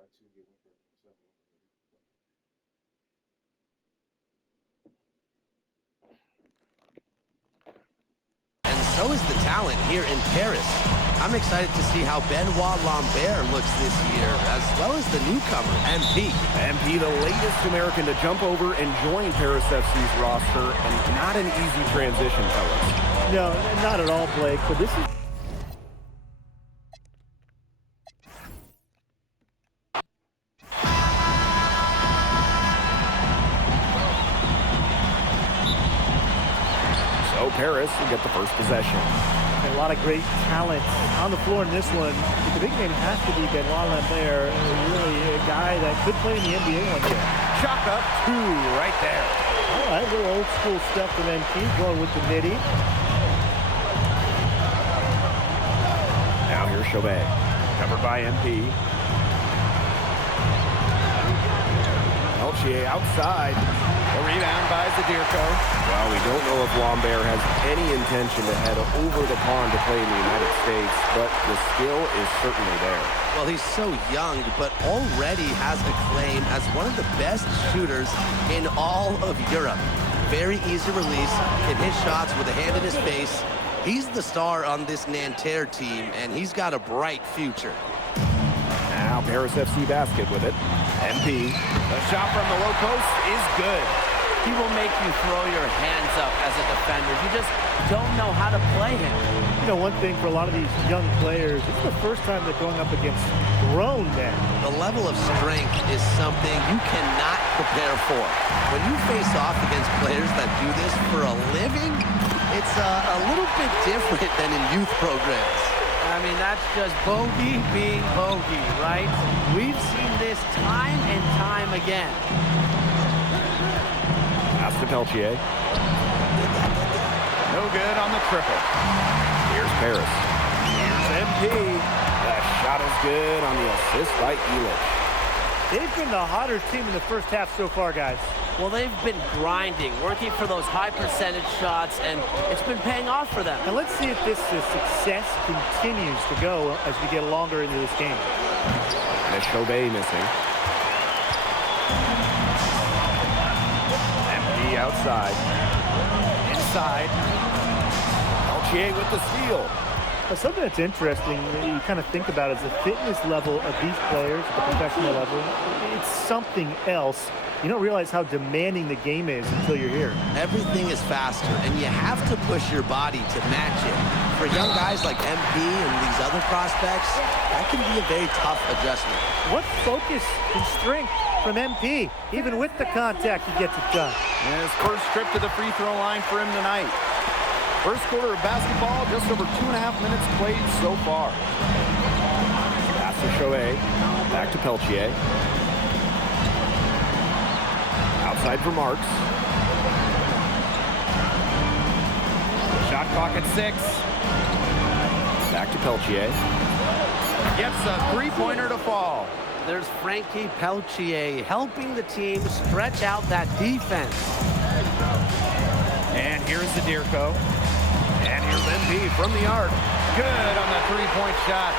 Buy two, get one for 7. And so is the talent here in Paris. I'm excited to see how Benoit Lambert looks this year, as well as the newcomer, MP. MP, the latest American to jump over and join Paris FC's roster, and not an easy transition, fellas. No, not at all, Blake, but this is... So Paris will get the first possession. A lot of great talent on the floor in this one. But the big name has to be Benoit Lambert, really a guy that could play in the NBA one day. Shot up, 2 right there. All right, a little old school stuff from MP, going with the midi. Now here's Chauvet, covered by MP. Peltier outside. The rebound by Zadirko. Well, we don't know if Lambert has any intention to head over the pond to play in the United States, but the skill is certainly there. Well, he's so young, but already has a claim as one of the best shooters in all of Europe. Very easy release, can hit shots with a hand in his face. He's the star on this Nanterre team, and he's got a bright future. Now Paris FC basket with it. MP. The shot from the low post is good. He will make you throw your hands up as a defender. You just don't know how to play him. You know, one thing for a lot of these young players, it's the first time they're going up against grown men. The level of strength is something you cannot prepare for. When you face off against players that do this for a living, it's a little bit different than in youth programs. I mean, that's just bogey being bogey, right? We've seen this time and time again. Pass to Peltier. No good on the triple. Here's Paris. Here's MP. The shot is good on the assist by Elich. They've been the hotter team in the first half so far, guys. Well, they've been grinding, working for those high percentage shots, and it's been paying off for them. And let's see if this success continues to go as we get longer into this game. And Chauvet missing. MP outside. Inside. Peltier with the steal. Now, something that's interesting that you kind of think about is the fitness level of these players at the professional level. It's something else. You don't realize how demanding the game is until you're here. Everything is faster, and you have to push your body to match it. For young guys like MP and these other prospects, that can be a very tough adjustment. What focus and strength from MP. Even with the contact, he gets it done. And his first trip to the free throw line for him tonight. First quarter of basketball, just over 2.5 minutes played so far. Pass to Chauvet. Back to Peltier. Outside for Marks. Shot clock at 6. Back to Peltier. Gets a three-pointer to fall. There's Frankie Peltier helping the team stretch out that defense. And here's Zadirko. And here's MP from the arc. Good on the three-point shot.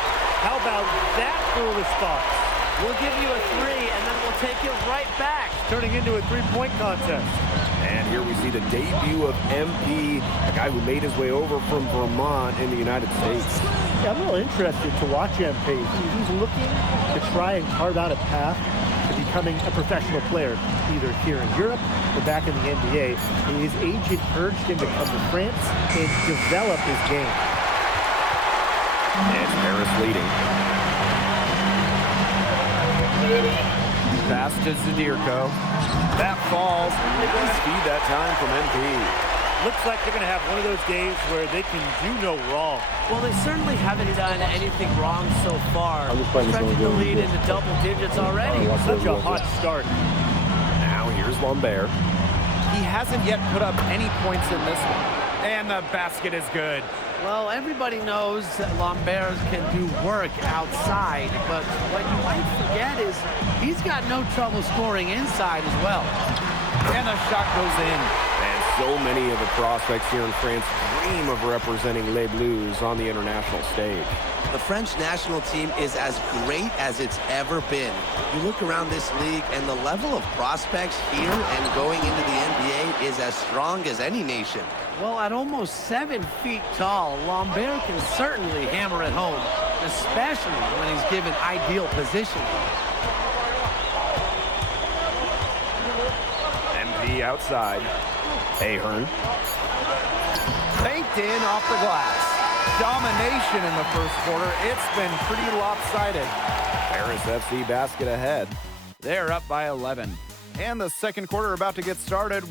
How about that for a response? We'll give you a 3, and then we'll take it right back. Turning into a three-point contest. And here we see the debut of MP, a guy who made his way over from Vermont in the United States. Yeah, I'm real interested to watch MP. He's looking to try and carve out a path to becoming a professional player, either here in Europe or back in the NBA. His agent urged him to come to France and develop his game. It's Paris leading. Pass to Zadirko. That falls. Nice feed that time from MP. Looks like they're going to have one of those days where they can do no wrong. Well, they certainly haven't done anything wrong so far. Stretching the lead into double digits already. Such a hot start. Now here's Lambert. He hasn't yet put up any points in this one. And the basket is good. Well, everybody knows that Lambert can do work outside, but what you might forget is he's got no trouble scoring inside as well. And the shot goes in. And so many of the prospects here in France dream of representing Les Bleus on the international stage. The French national team is as great as it's ever been. You look around this league, and the level of prospects here and going into the NBA is as strong as any nation. Well, at almost 7 feet tall, Lambert can certainly hammer it home, especially when he's given ideal positioning. MP outside. Ahern. Banked in off the glass. Domination in the first quarter. It's been pretty lopsided. Paris FC basket ahead. They're up by 11. And the second quarter about to get started.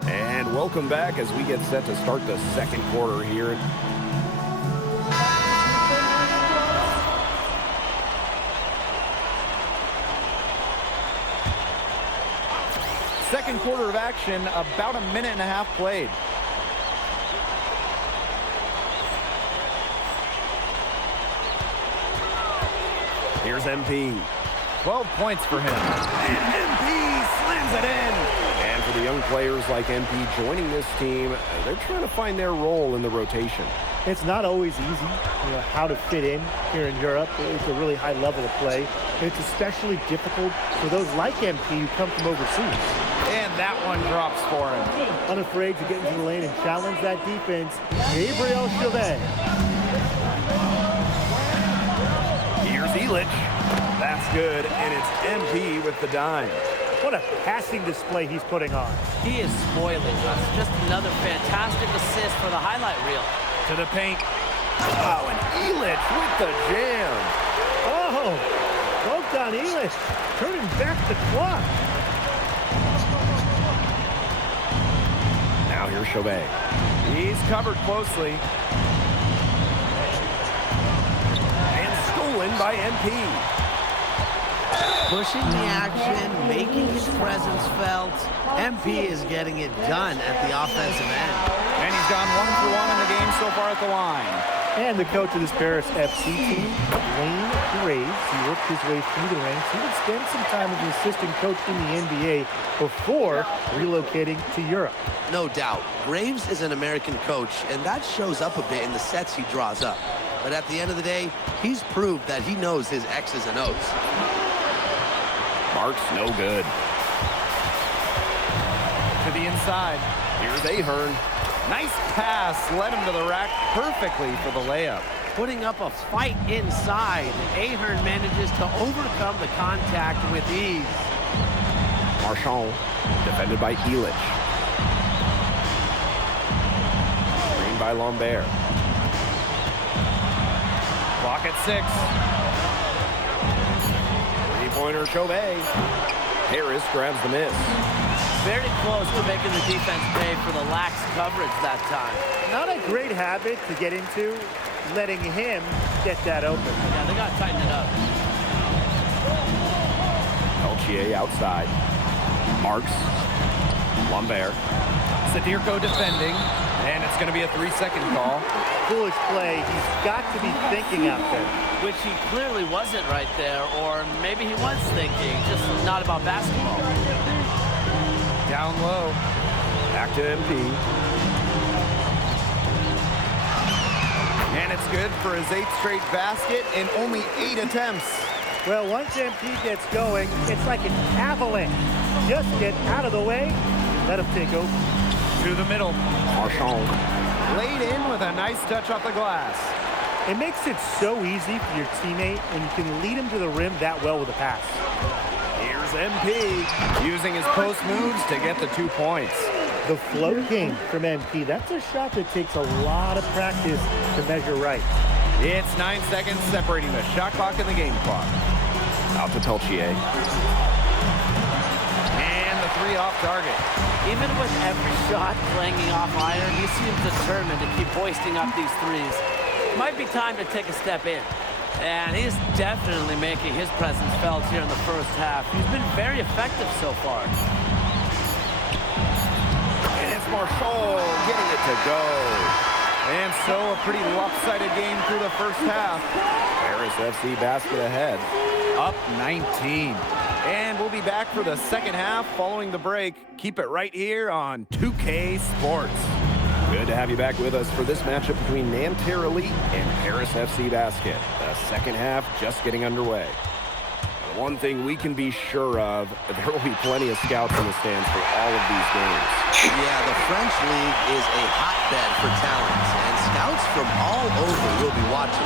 And welcome back as we get set to start the second quarter here. Second quarter of action, about a minute and a half played. Here's MP. 12 points for him. And MP slams it in. And for the young players like MP joining this team, they're trying to find their role in the rotation. It's not always easy, how to fit in here in Europe. It's a really high level of play. And it's especially difficult for those like MP who come from overseas. And that one drops for him. Unafraid to get into the lane and challenge that defense, Gabriel Chauvet. Here's Illich. That's good, and it's MP with the dime. What a passing display he's putting on. He is spoiling us. Just another fantastic assist for the highlight reel. To the paint. Oh, and Illich with the jam. Oh, Bogdan Illich turning back the clock. Now here's Chauvet. He's covered closely. And stolen by MP. Pushing the action, making his presence felt. MP is getting it done at the offensive end. And he's gone 1 for 1 in the game so far at the line. And the coach of this Paris FC team, Wayne Graves, he worked his way through the ranks. He would spend some time as an assistant coach in the NBA before relocating to Europe. No doubt, Graves is an American coach, and that shows up a bit in the sets he draws up. But at the end of the day, he's proved that he knows his X's and O's. Mark's no good. To the inside. Here's Ahern. Nice pass. Led him to the rack perfectly for the layup. Putting up a fight inside. Ahern manages to overcome the contact with ease. Marchand, defended by Illich. Screen by Lambert. Clock at 6. Three-pointer Chauvet. Harris grabs the miss. Very close to making the defense pay for the lax coverage that time. Not a great habit to get into, letting him get that open. Yeah, they got to tighten it up. Peltier outside. Marks. Lambert. Sadirko defending. And it's going to be a 3-second call. Foolish play. He's got to be thinking out there. Which he clearly wasn't right there, or maybe he was thinking, just not about basketball. Down low. Back to MP. And it's good for his 8th straight basket in only 8 attempts. Well, once MP gets going, it's like an avalanche. Just get out of the way, let him take over. To the middle. Marchand. Laid in with a nice touch off the glass. It makes it so easy for your teammate when you can lead him to the rim that well with a pass. Here's MP using his post moves to get the 2 points. The float game from MP, that's a shot that takes a lot of practice to measure right. It's 9 seconds separating the shot clock and the game clock. Out to Peltier. And the 3 off target. Even with every shot clanging off iron, he seems determined to keep hoisting up these threes. Might be time to take a step in. And he's definitely making his presence felt here in the first half. He's been very effective so far. And it's Marchand getting it to go. And so a pretty lopsided game through the first half. Paris FC basket ahead. Up 19. And we'll be back for the second half following the break. Keep it right here on 2K Sports. Good to have you back with us for this matchup between Nanterre Elite and Paris FC Basket. The second half just getting underway. One thing we can be sure of, there will be plenty of scouts in the stands for all of these games. Yeah, the French League is a hotbed for talent, and scouts from all over will be watching.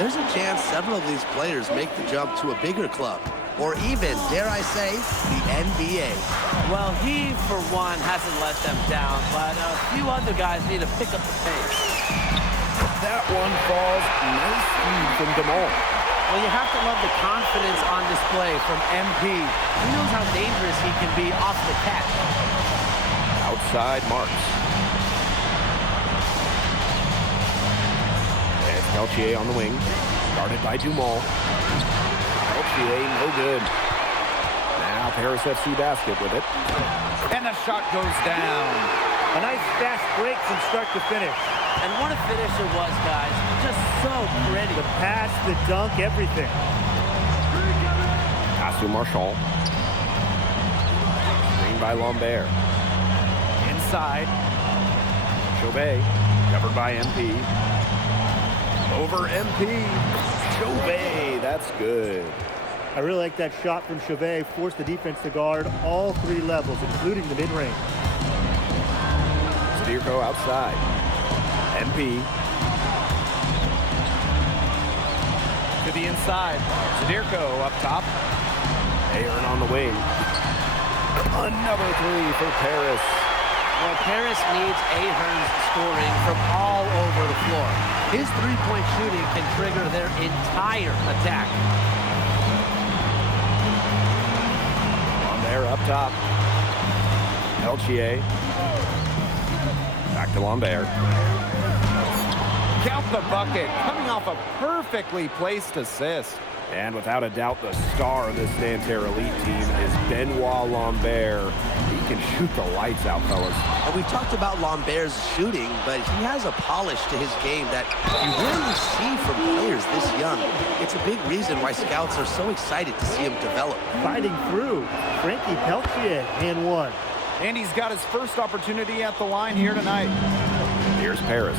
There's a chance several of these players make the jump to a bigger club, or even, dare I say, the NBA. Well, he, for one, hasn't let them down, but a few other guys need to pick up the pace. That one falls nice feed from DeMol. Well, you have to love the confidence on display from MP. He knows how dangerous he can be off the catch. Outside Marks. And Peltier on the wing. Guarded by Dumont. Peltier, no good. Now Paris FC basket with it. And the shot goes down. A nice fast break from start to finish. And what a finish it was, guys. Just so pretty. The pass, the dunk, everything. Pass to Marchand. Screen by Lambert. Inside. Chauvet. Covered by MP. Over MP. Chauvet. That's good. I really like that shot from Chauvet. Forced the defense to guard all three levels, including the mid-range. Zadirko outside. MP. To the inside. Zadirko up top. Aaron on the wing. Another three for Paris. Well, Paris needs Ahern's scoring from all over the floor. His three-point shooting can trigger their entire attack. Lambert up top. Peltier. Back to Lambert. Count the bucket, coming off a perfectly placed assist. And without a doubt, the star of this Nanterre Elite team is Benoit Lambert. He can shoot the lights out, fellas. And we've talked about Lambert's shooting, but he has a polish to his game that you rarely see from players this young. It's a big reason why scouts are so excited to see him develop. Fighting through. Frankie Peltier, and one. And he's got his first opportunity at the line here tonight. Here's Paris.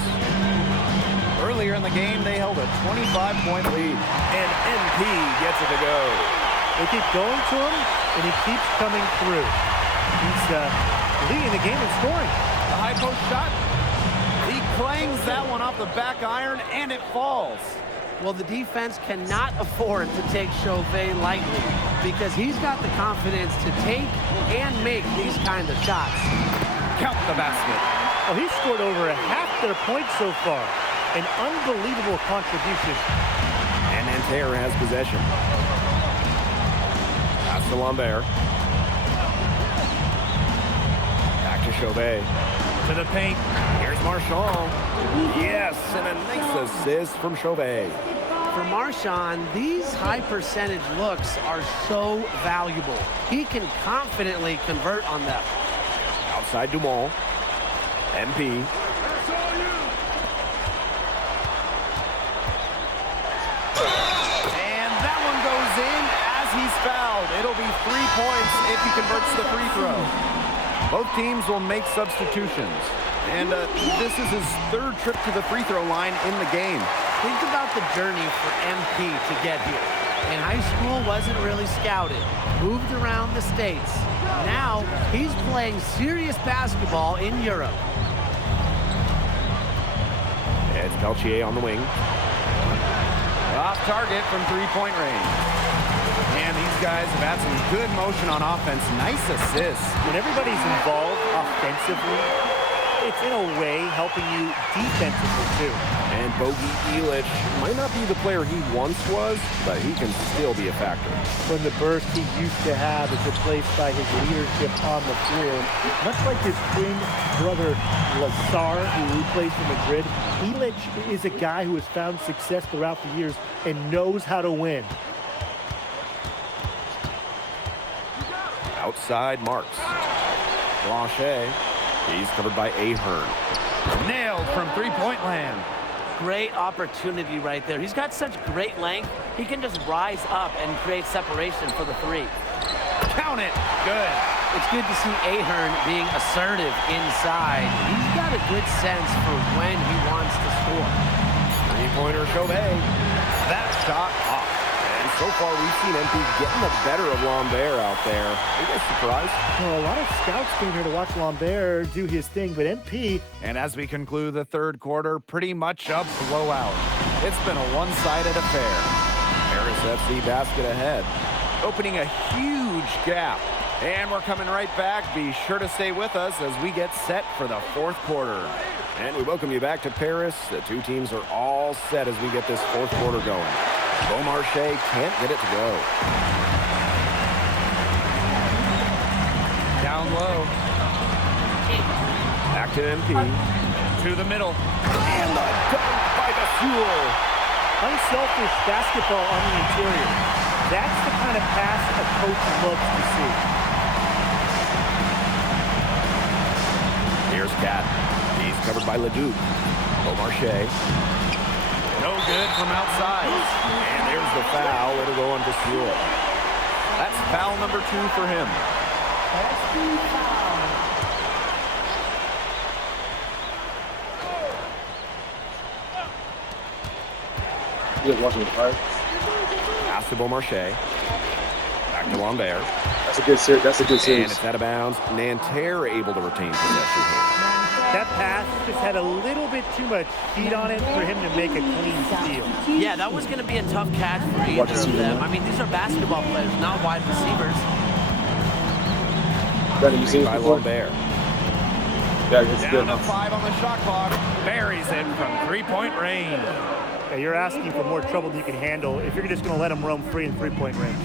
Earlier in the game, they held a 25-point lead, and MP gets it to go. They keep going to him, and he keeps coming through. He's leading the game in scoring. The high post shot. He clangs that one off the back iron, and it falls. Well, the defense cannot afford to take Chauvet lightly because he's got the confidence to take and make these kind of shots. Count the basket. Well, he's scored over half their points so far. An unbelievable contribution. And Nanterre has possession. Pass to Lambert. Back to Chauvet. To the paint. Here's Marchand. Yes, and a nice assist from Chauvet. For Marchand, these high percentage looks are so valuable. He can confidently convert on them. Outside Dumont. MP. And that one goes in as he's fouled. It'll be 3 points if he converts the free throw. Both teams will make substitutions. And this is his third trip to the free throw line in the game. Think about the journey for MP to get here. In high school, wasn't really scouted. Moved around the States. Now, he's playing serious basketball in Europe. It's Peltier on the wing. Off target from three-point range. And these guys have had some good motion on offense. Nice assists. When everybody's involved offensively, it's in a way helping you defensively too. And Bogi Elic might not be the player he once was, but he can still be a factor. When the burst he used to have is replaced by his leadership on the floor, much like his twin brother Lazar, who he plays for Madrid, Elic is a guy who has found success throughout the years and knows how to win. Outside Marks. Blanchet. He's covered by Ahern. Nailed from three-point land. Great opportunity right there. He's got such great length. He can just rise up and create separation for the three. Count it. Good. It's good to see Ahern being assertive inside. He's got a good sense for when he wants to score. Three-pointer Chauvet. That shot off. And so far we've seen MP getting the better of Lambert out there. Are you guys surprised? Well, a lot of scouts came here to watch Lambert do his thing, but MP... And as we conclude the third quarter, pretty much a blowout. It's been a one-sided affair. Paris FC basket ahead, opening a huge gap. And we're coming right back. Be sure to stay with us as we get set for the fourth quarter. And we welcome you back to Paris. The two teams are all set as we get this fourth quarter going. Beaumarchais can't get it to go. Down low. Back to MP. To the middle. And the dunk by the Fuel. Unselfish basketball on the interior. That's the kind of pass a coach loves to see. Here's Cat. He's covered by Leduc. Beaumarchais. No good from outside. And there's the foul. It'll go on to Fuel. That's foul number 2 for him. You guys watching the fire? Pass to Beaumarchais. Back to Lambert. That's a good series. That's a good And series. it's out of bounds. Nanterre able to retain possession here. That pass just had a little bit too much heat on it for him to make a clean steal. Yeah, that was going to be a tough catch for either of them. I mean, these are basketball players, not wide receivers. Brandon, you seen this By before? Lambert. Yeah, it's good. Down to 5 on the shot clock. Buries it from three-point range. Yeah, you're asking for more trouble than you can handle if you're just going to let him roam free in three-point range.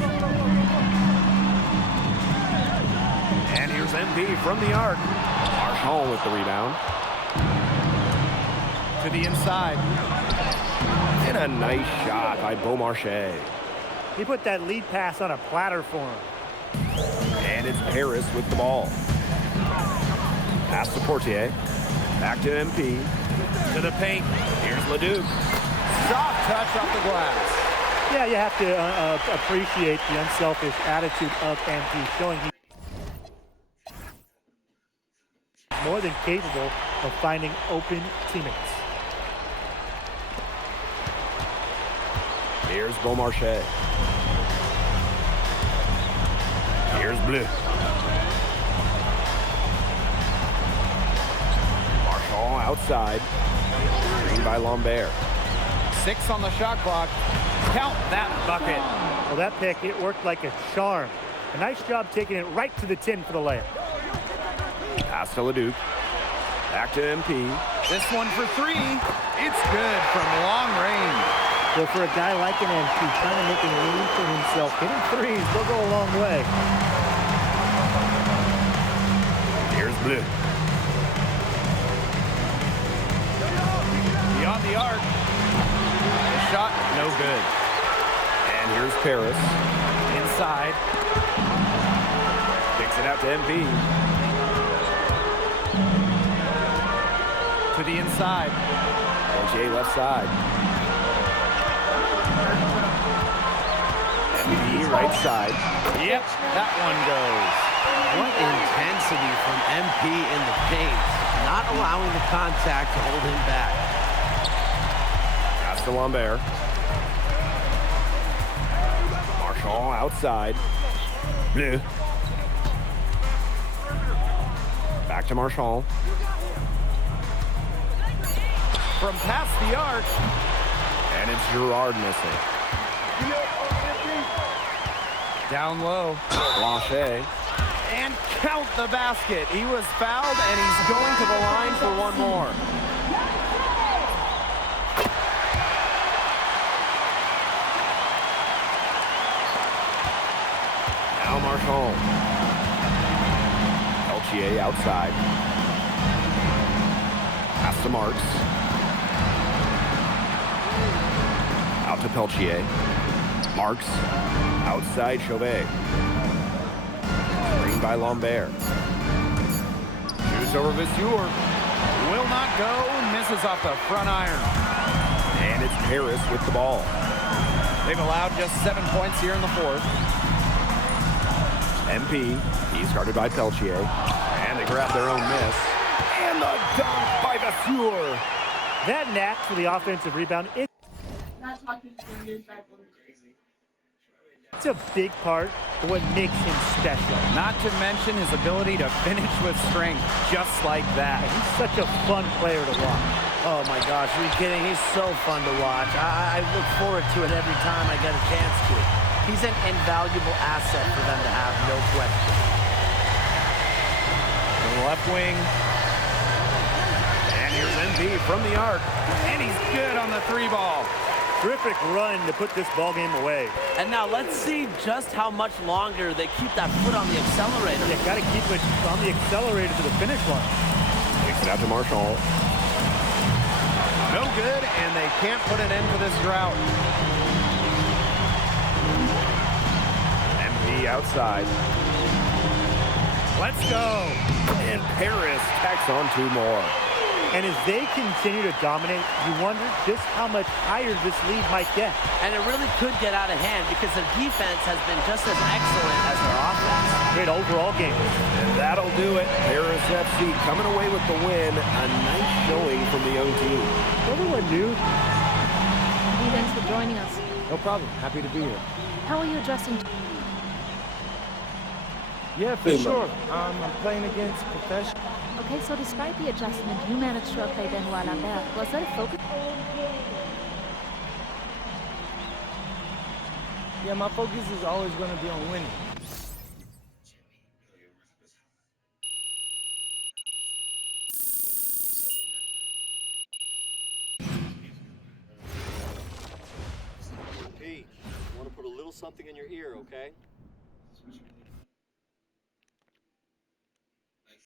And here's MP from the arc. Marchand with the rebound. To the inside. And a nice shot by Beaumarchais. He put that lead pass on a platter for him. And it's Paris with the ball. Pass to Portier. Back to MP. To the paint. Here's Leduc. Soft touch off the glass. Yeah, you have to appreciate the unselfish attitude of MP, showing he's more than capable of finding open teammates. Here's Beaumarchais. Here's Bleu. Marchand outside. Screen by Lambert. 6 on the shot clock. Count that bucket. Well, that pick, it worked like a charm. A nice job taking it right to the tin for the layup. Pass to Leduc. Back to MP. This one for 3. It's good from long range. So for a guy like an MP trying to make a name for himself, hitting threes will go a long way. Here's Bleu. Beyond the arc. The shot, no good. And here's Paris. Inside. Kicks it out to MP. To the inside. Portier left side. MP right side. Yep, that one goes. What intensity from MP in the paint, not allowing the contact to hold him back. Pass to Lambert. Marchand outside. Bleu. Back to Marchand. From past the arc. And it's Girard missing. Down low. Blanchet. And count the basket. He was fouled, and he's going to the line for one more. Now Marchand. Peltier outside. Pass to Marks. Out to Peltier. Marks. Outside Chauvet. Screen by Lambert. Shoots over Viseur. Will not go. Misses off the front iron. And it's Paris with the ball. They've allowed just 7 points here in the fourth. MP. He's guarded by Peltier. And they grab their own miss. And the dunk by Viseur. That knack for the offensive rebound, Not talking to your type of jersey. It's a big part of what makes him special. Not to mention his ability to finish with strength, just like that. He's such a fun player to watch. Oh my gosh, are you kidding? He's so fun to watch. I look forward to it every time I get a chance to. He's an invaluable asset for them to have, no question. From the left wing. And here's MV from the arc. And he's good on the 3-ball. Terrific run to put this ball game away. And now let's see just how much longer they keep that foot on the accelerator. You got to keep it on the accelerator to the finish line. Takes it out to Marshall. No good, and they can't put an end to this drought. MV outside. Let's go. And Paris tacks on 2 more. And as they continue to dominate, you wonder just how much higher this lead might get. And it really could get out of hand because their defense has been just as excellent as their offense. Great overall game. And that'll do it. Paris FC coming away with the win. A nice showing from the young team. Everyone knew. Thanks for joining us. No problem. Happy to be here. How are you adjusting? Yeah, for sure. I'm playing against professionals. Okay, so despite the adjustment, you managed to outplay Benoit Lambert. Was that a focus? Yeah, my focus is always going to be on winning. Pete, I want to put a little something in your ear, okay?